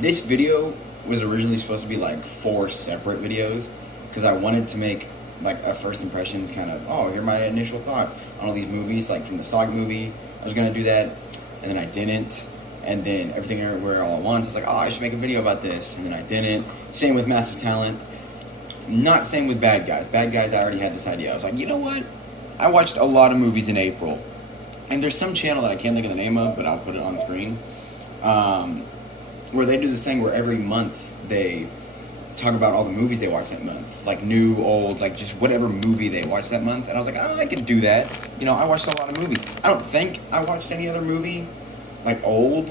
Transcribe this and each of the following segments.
This video was originally supposed to be like 4 separate videos because I wanted to make like a first impressions kind of, oh, here are my initial thoughts on all these movies, like from the Sonic movie. I was gonna do that, and then I didn't. And then Everything Everywhere All at Once, I was like, oh, I should make a video about this, and then I didn't. Same with Massive Talent. Not same with Bad Guys. Bad Guys, I already had this idea. I was like, you know what? I watched a lot of movies in April, and there's some channel that I can't think of the name of, but I'll put it on screen, where they do this thing where every month they talk about all the movies they watched that month, like new, old, like just whatever movie they watched that month. And I was like, oh, I could do that. You know, I watched a lot of movies. I don't think I watched any other movie like old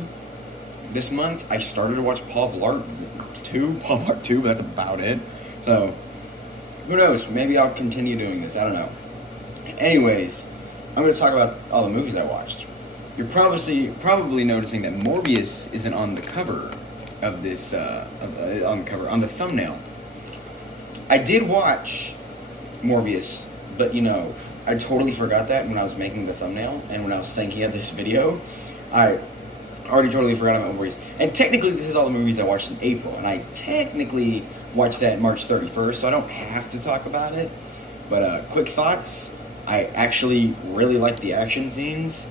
this month. I started to watch Paul Blart 2, but that's about it. So who knows? Maybe I'll continue doing this. I don't know. Anyways, I'm going to talk about all the movies I watched. You're probably noticing that Morbius isn't on the cover of this, on the thumbnail. I did watch Morbius, but you know, I totally forgot that when I was making the thumbnail and when I was thinking of this video. I already totally forgot about Morbius. And technically, this is all the movies I watched in April, and I technically watched that March 31st, so I don't have to talk about it. But quick thoughts: I actually really liked the action scenes.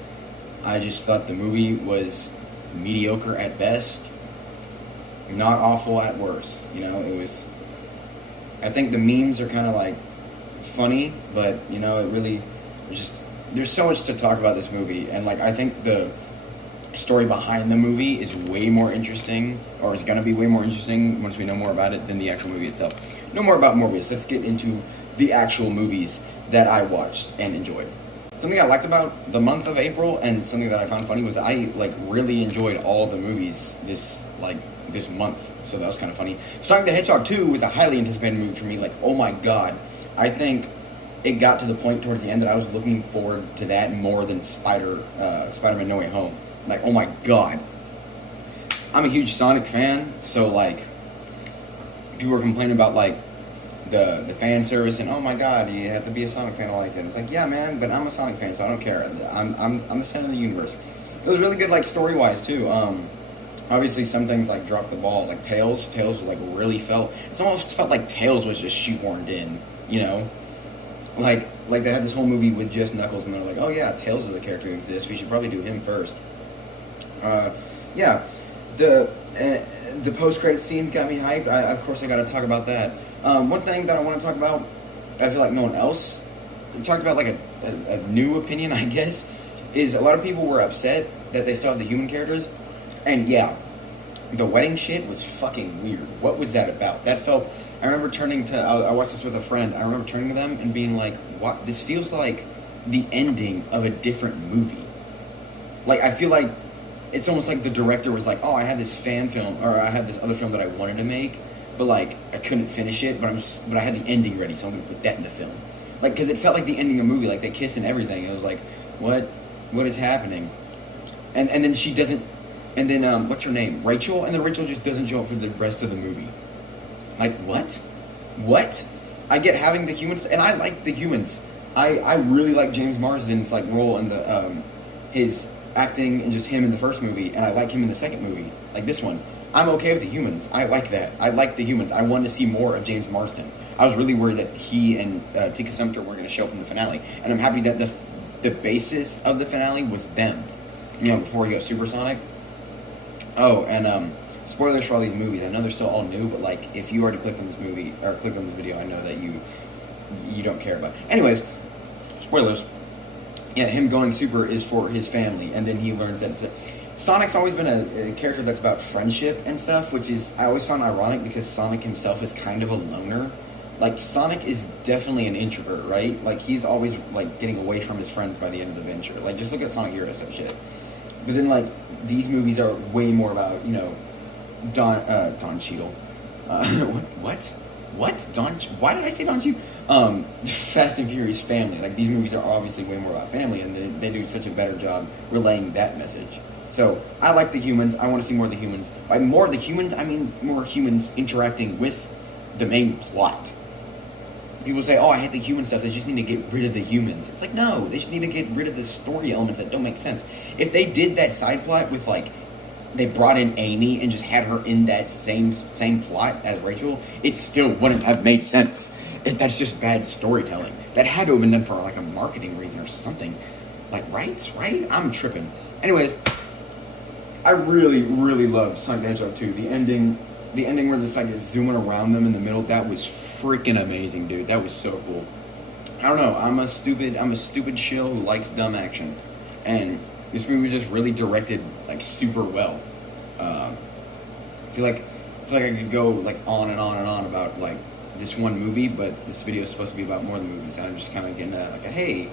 I just thought the movie was mediocre at best, not awful at worst. You know, it was. I think the memes are kind of like funny, but you know, it really just. There's so much to talk about this movie, and like I think the story behind the movie is way more interesting, or is going to be way more interesting once we know more about it than the actual movie itself. No more about Morbius. Let's get into the actual movies that I watched and enjoyed. Something I liked about the month of April and something that I found funny was I like really enjoyed all the movies this month. So that was kind of funny. Sonic the Hedgehog 2 was a highly anticipated movie for me. Like, oh my god. I think it got to the point towards the end that I was looking forward to that more than Spider-Man No Way Home. Like, oh my god. I'm a huge Sonic fan, so like people were complaining about like the fan service and oh my god, you have to be a Sonic fan to like it. It's like, yeah man, but I'm a Sonic fan, so I don't care. I'm the center of the universe. It was really good, like story wise too. Obviously some things like dropped the ball, like Tails like really felt. It almost felt like Tails was just shoehorned in, you know. Like they had this whole movie with just Knuckles, and they're like, oh yeah, Tails is a character who exists. We should probably do him first. Yeah, the post-credit scenes got me hyped. Of course, I got to talk about that. One thing that I want to talk about, I feel like no one else talked about, like a new opinion, I guess, is a lot of people were upset that they still have the human characters, and yeah, the wedding shit was fucking weird. What was that about? That felt. I remember turning to. I watched this with a friend. I remember turning to them and being like, "What? This feels like the ending of a different movie." Like, I feel like it's almost like the director was like, oh, I had this fan film, or I had this other film that I wanted to make, but like I couldn't finish it, but I had the ending ready, so I'm gonna put that in the film. Like, because it felt like the ending of a movie, like they kiss and everything. It was like, what is happening? And then she doesn't, and then what's her name, Rachel, and then Rachel just doesn't show up for the rest of the movie. Like, what? I get having the humans, and I like the humans. I really like James Marsden's like role in the his acting and just him in the first movie, and I like him in the second movie, like this one. I'm okay with the humans. I like that. I like the humans. I want to see more of James Marsden. I was really worried that he and Tika Sumpter were going to show up in the finale, and I'm happy that the basis of the finale was them. You know, before he goes supersonic. Oh, and spoilers for all these movies. I know they're still all new, but like if you already clicked on this movie or clicked on this video, I know that you don't care about. Anyways, spoilers. Yeah, him going super is for his family, and then he learns that Sonic's always been a character that's about friendship and stuff, which is I always found ironic because Sonic himself is kind of a loner. Like, Sonic is definitely an introvert, right? Like, he's always like getting away from his friends by the end of the adventure. Like, just look at Sonic Heroes type shit. But then like these movies are way more about, you know, Don Cheadle. What? Why did I say Don Cheadle? Fast and Furious family. Like, these movies are obviously way more about family, and they do such a better job relaying that message. So, I like the humans. I want to see more of the humans. By more of the humans, I mean more humans interacting with the main plot. People say, oh, I hate the human stuff. They just need to get rid of the humans. It's like, no, they just need to get rid of the story elements that don't make sense. If they did that side plot with, like, they brought in Amy and just had her in that same plot as Rachel, it still wouldn't have made sense. That's just bad storytelling. That had to have been done for like a marketing reason or something. Like, right? I'm tripping. Anyways, I really, really loved Sonic the Hedgehog 2. The ending where the Sonic is zooming around them in the middle, that was freaking amazing, dude. That was so cool. I don't know. I'm a stupid shill who likes dumb action, and this movie was just really directed like super well. I feel like I could go like on and on and on about like this one movie, but this video is supposed to be about more than movies. And I'm just kind of getting like a hey,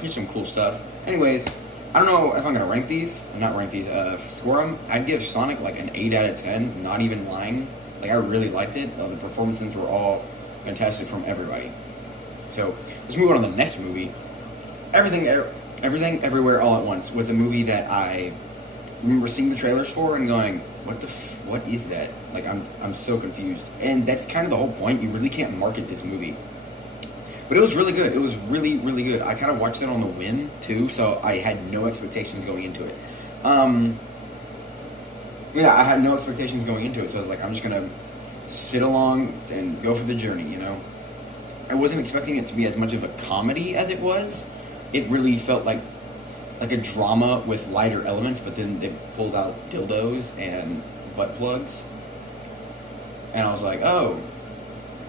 here's some cool stuff. Anyways, I don't know if I'm gonna score them. I'd give Sonic like an 8 out of 10. Not even lying. Like I really liked it. The performances were all fantastic from everybody. So let's move on to the next movie. Everything, Everywhere, All at Once was a movie that I remember seeing the trailers for and going, what is that? Like I'm so confused. And that's kind of the whole point. You really can't market this movie. But it was really good. It was really, really good. I kind of watched it on the whim too, so I had no expectations going into it. Yeah, I had no expectations going into it, so I was like, I'm just gonna sit along and go for the journey, you know? I wasn't expecting it to be as much of a comedy as it was. It really felt like a drama with lighter elements, but then they pulled out dildos and butt plugs. And I was like, oh,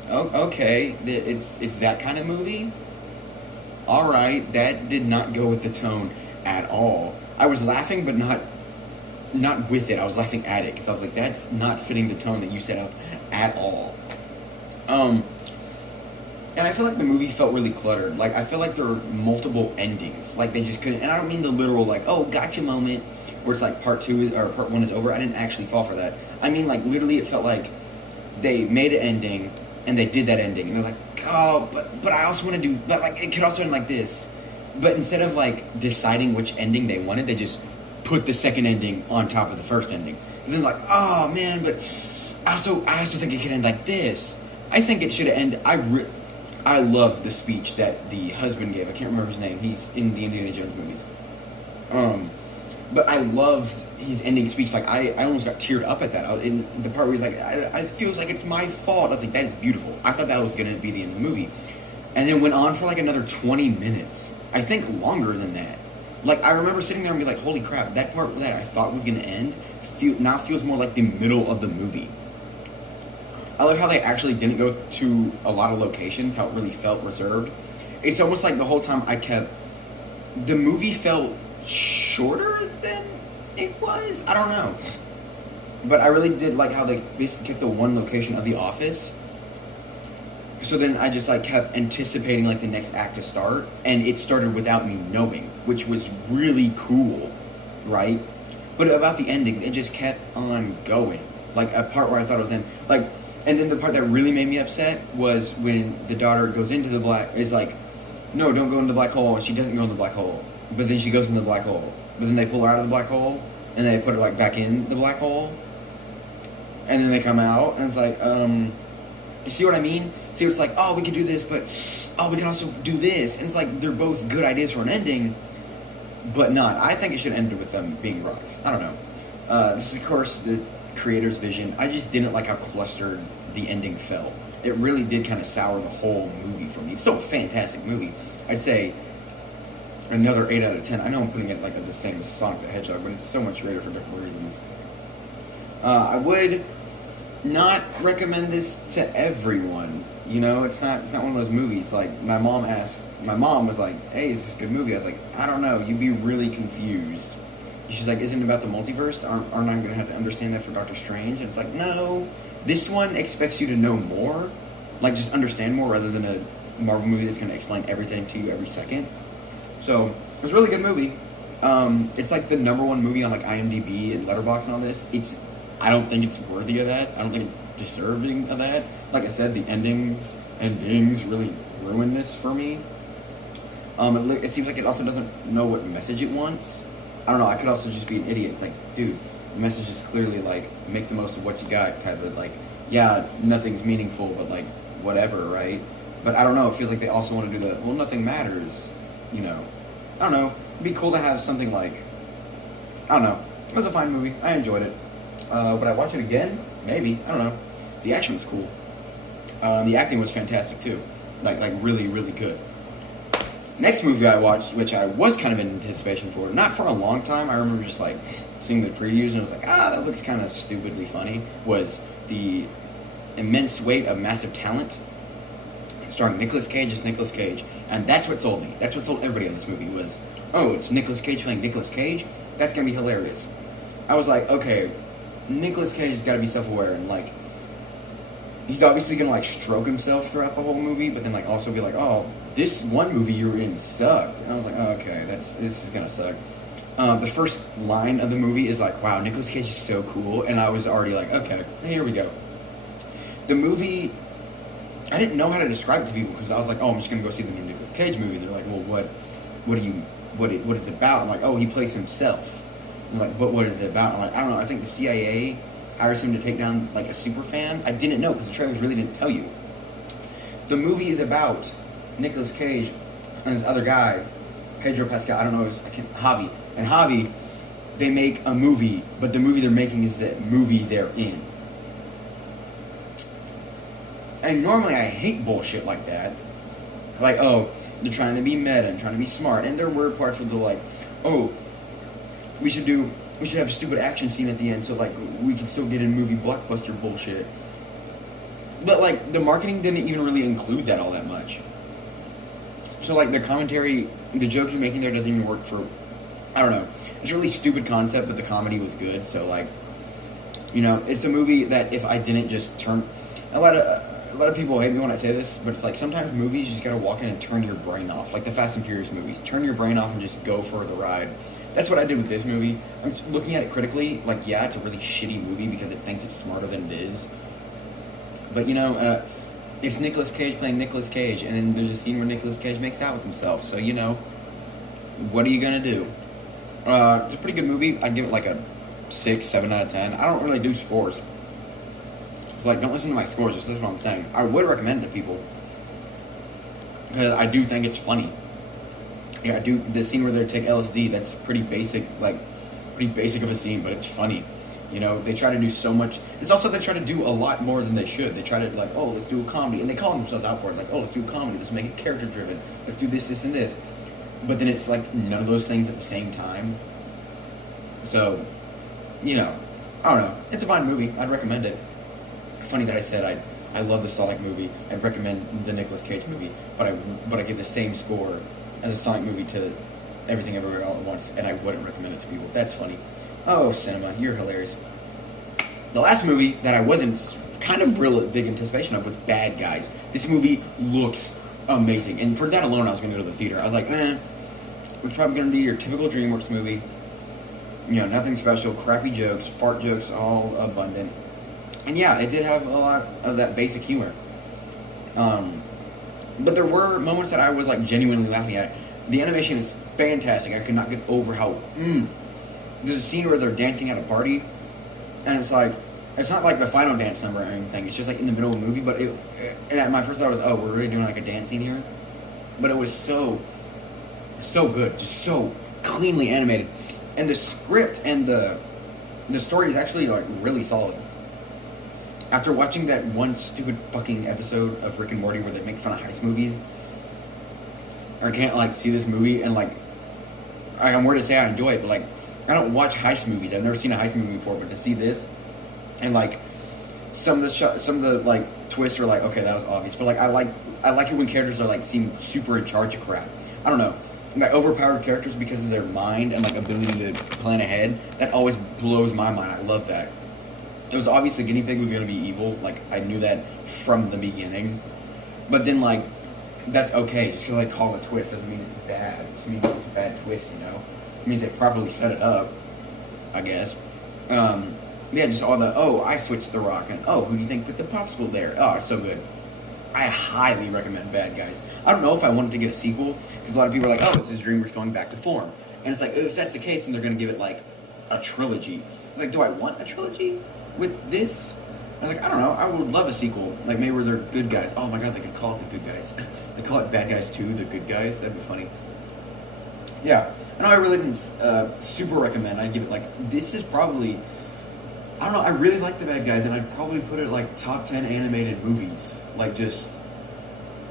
okay, it's that kind of movie? Alright, that did not go with the tone at all. I was laughing, but not with it. I was laughing at it, because I was like, that's not fitting the tone that you set up at all. And I feel like the movie felt really cluttered. Like, I feel like there were multiple endings. Like, they just couldn't... And I don't mean the literal, like, oh, gotcha moment, where it's like part 1 is over. I didn't actually fall for that. I mean, like, literally it felt like they made an ending, and they did that ending. And they're like, oh, but I also want to do... But, like, it could also end like this. But instead of, like, deciding which ending they wanted, they just put the second ending on top of the first ending. And then, like, oh, man, but... I also think it could end like this. I think it should have ended... I loved the speech that the husband gave. I can't remember his name. He's in the Indiana Jones movies. But I loved his ending speech. Like, I almost got teared up at that. In the part where he's like, it feels like it's my fault. I was like, that is beautiful. I thought that was going to be the end of the movie. And then went on for like another 20 minutes. I think longer than that. Like, I remember sitting there and be like, holy crap, that part that I thought was going to end now feels more like the middle of the movie. I love how they actually didn't go to a lot of locations, how it really felt reserved. It's almost like the whole time the movie felt shorter than it was. I don't know. But I really did like how they basically kept the one location of the office. So then I just like kept anticipating like the next act to start, and it started without me knowing, which was really cool, right? But about the ending, it just kept on going. Like a part where I thought it was in, like, and then the part that really made me upset was when the daughter goes into the is like, no, don't go into the black hole, and she doesn't go in the black hole. But then she goes in the black hole. But then they pull her out of the black hole, and they put her like back in the black hole. And then they come out, and it's like, you see what I mean? See, it's like, oh, we could do this, but, oh, we can also do this. And it's like, they're both good ideas for an ending, but not. I think it should end with them being rocks. I don't know. This is, of course, the creator's vision. I just didn't like how clustered the ending felt. It really did kind of sour the whole movie for me. It's still a fantastic movie. I'd say another 8 out of 10. I know I'm putting it like the same as Sonic the Hedgehog, but it's so much greater for different reasons. I would not recommend this to everyone. You know, it's not one of those movies. Like, my mom was like, hey, is this a good movie? I was like, I don't know, you'd be really confused. She's like, isn't it about the multiverse? Aren't I going to have to understand that for Doctor Strange? And it's like, no, this one expects you to know more, like just understand more, rather than a Marvel movie that's going to explain everything to you every second. So it was a really good movie. It's like the #1 movie on like IMDb and Letterboxd and all this. I don't think it's worthy of that. I don't think it's deserving of that. Like I said, the endings really ruined this for me. It seems like it also doesn't know what message it wants. I don't know, I could also just be an idiot. It's like, dude, the message is clearly like, make the most of what you got, kind of like, yeah, nothing's meaningful, but like, whatever, right? But I don't know, it feels like they also want to do well, nothing matters, you know. I don't know, it'd be cool to have something like, I don't know. It was a fine movie. I enjoyed it. Would I watch it again? Maybe. I don't know. The action was cool. The acting was fantastic too. Like really, really good. Next movie I watched, which I was kind of in anticipation for, not for a long time. I remember just like seeing the previews and I was like, that looks kind of stupidly funny. Was The Immense Weight of Massive Talent, starring Nicolas Cage as Nicolas Cage, and that's what sold me. That's what sold everybody on this movie was, it's Nicolas Cage playing Nicolas Cage. That's gonna be hilarious. I was like, okay, Nicolas Cage has got to be self-aware and like, he's obviously gonna like stroke himself throughout the whole movie, but then like also be like, oh, this one movie you were in sucked, and I was like, oh, okay, this is gonna suck. The first line of the movie is like, wow, Nicolas Cage is so cool, and I was already like, okay, here we go. The movie, I didn't know how to describe it to people because I was like, oh, I'm just gonna go see the new Nicolas Cage movie. And they're like, well, what is it about? I'm like, oh, he plays himself. And like, what is it about? I'm like, I don't know. I think the CIA hires him to take down like a super fan. I didn't know because the trailers really didn't tell you. The movie is about Nicolas Cage and this other guy, Pedro Pascal. I don't know. Javi. And Javi, they make a movie, but the movie they're making is the movie they're in. And normally I hate bullshit like that. Like, oh, they're trying to be meta and trying to be smart. And there were parts where they're like, oh, we should have a stupid action scene at the end so like we can still get in movie blockbuster bullshit. But like the marketing didn't even really include that all that much. So like the commentary, the joke you're making there doesn't even work for, I don't know. It's a really stupid concept, but the comedy was good. So like, it's a movie that if I didn't just turn, a lot of people hate me when I say this, but it's like sometimes movies you just gotta walk in and turn your brain off. Like the Fast and Furious movies, turn your brain off and just go for the ride. That's what I did with this movie. I'm looking at it critically, like yeah, it's a really shitty movie because it thinks it's smarter than it is. But it's Nicolas Cage playing Nicolas Cage, and then there's a scene where Nicolas Cage makes out with himself. So what are you gonna do? It's a pretty good movie. I'd give it like a 6, 7 out of 10. I don't really do scores. It's like, don't listen to my scores, just listen to what I'm saying. I would recommend it to people. Because I do think it's funny. Yeah, I do. The scene where they take LSD, that's pretty basic of a scene, but it's funny. They try to do so much. It's also they try to do a lot more than they should. They try to like, oh, let's do a comedy. And they call themselves out for it. Like, oh, let's do a comedy. Let's make it character driven. Let's do this, this, and this. But then it's like none of those things at the same time. So, I don't know. It's a fine movie. I'd recommend it. Funny that I said I love the Sonic movie. I'd recommend the Nicolas Cage movie, but I give the same score as a Sonic movie to Everything Everywhere All at Once, and I wouldn't recommend it to people. That's funny. Oh, cinema, you're hilarious. The last movie that I wasn't kind of real big anticipation of was Bad Guys. This movie looks amazing, and for that alone, I was going to go to the theater. I was like, it's probably going to be your typical DreamWorks movie. Nothing special, crappy jokes, fart jokes, all abundant. And yeah, it did have a lot of that basic humor. But there were moments that I was like genuinely laughing at. The animation is fantastic. I could not get over how. There's a scene where they're dancing at a party, and it's not like the final dance number or anything. It's just like in the middle of the movie. But and at my first thought was, oh, we're really doing like a dance scene here. But it was so good, just so cleanly animated, and the script and the story is actually like really solid. After watching that one stupid fucking episode of Rick and Morty where they make fun of heist movies, I can't like see this movie and like I'm weird to say I enjoy it, but like I don't watch heist movies. I've never seen a heist movie before, but to see this and like some of the like twists are like, okay, that was obvious, but like I like it when characters are like seem super in charge of crap. I don't know. Like overpowered characters because of their mind and like ability to plan ahead. That always blows my mind. I love that. It was obvious the guinea pig was going to be evil. Like, I knew that from the beginning. But then, like, that's okay. Just because I call it a twist doesn't mean it's bad. It just means it's a bad twist, It means they properly set it up, I guess. Yeah, just all the, oh, I switched the rock. And, oh, who do you think put the popsicle there? Oh, it's so good. I highly recommend Bad Guys. I don't know if I wanted to get a sequel. Because a lot of people are like, oh, this is DreamWorks going back to form. And it's like, if that's the case, then they're going to give it, like, a trilogy. It's like, do I want a trilogy with this? I was like, I don't know. I would love a sequel. Like, maybe where they're good guys. Oh my god, they could call it The Good Guys. They call it Bad Guys 2, The Good Guys. That'd be funny. Yeah, I know I really didn't super recommend. I'd give it like, this is probably, I don't know, I really like The Bad Guys, and I'd probably put it like top 10 animated movies. Like just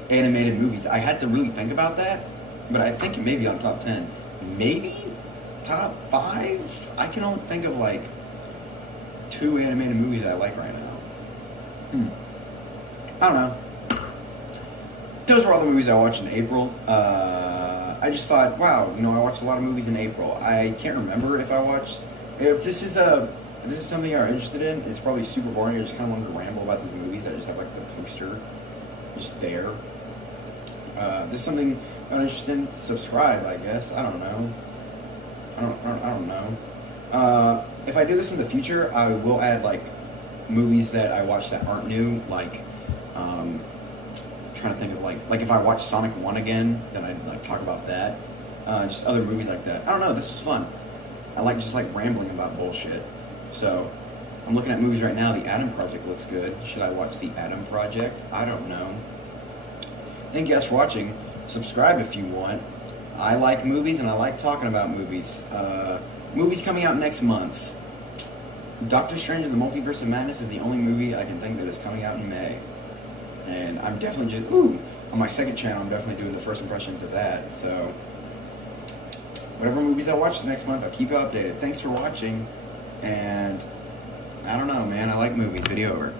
animated movies. I had to really think about that, but I think it may be on top 10. Maybe top 5? I can only think of like 2 animated movies I like right now. I don't know. Those were all the movies I watched in April. I just thought, wow, I watched a lot of movies in April. I can't remember if I watched. If this is something you're interested in, it's probably super boring. I just kind of wanted to ramble about these movies. I just have like the poster just there. This is something you're interested in. Subscribe, I guess. I don't know. I don't know. If I do this in the future, I will add like movies that I watch that aren't new, like. Trying to think of like if I watch Sonic 1 again, then I'd like talk about that. Just other movies like that. I don't know, this was fun. I like just like rambling about bullshit. So I'm looking at movies right now. The Adam Project looks good. Should I watch The Adam Project? I don't know. Thank you guys for watching. Subscribe if you want. I like movies and I like talking about movies. Movies coming out next month. Doctor Strange and the Multiverse of Madness is the only movie I can think that is coming out in May. And I'm definitely just, on my second channel, I'm definitely doing the first impressions of that. So, whatever movies I watch next month, I'll keep you updated. Thanks for watching, and I don't know, man, I like movies. Video over.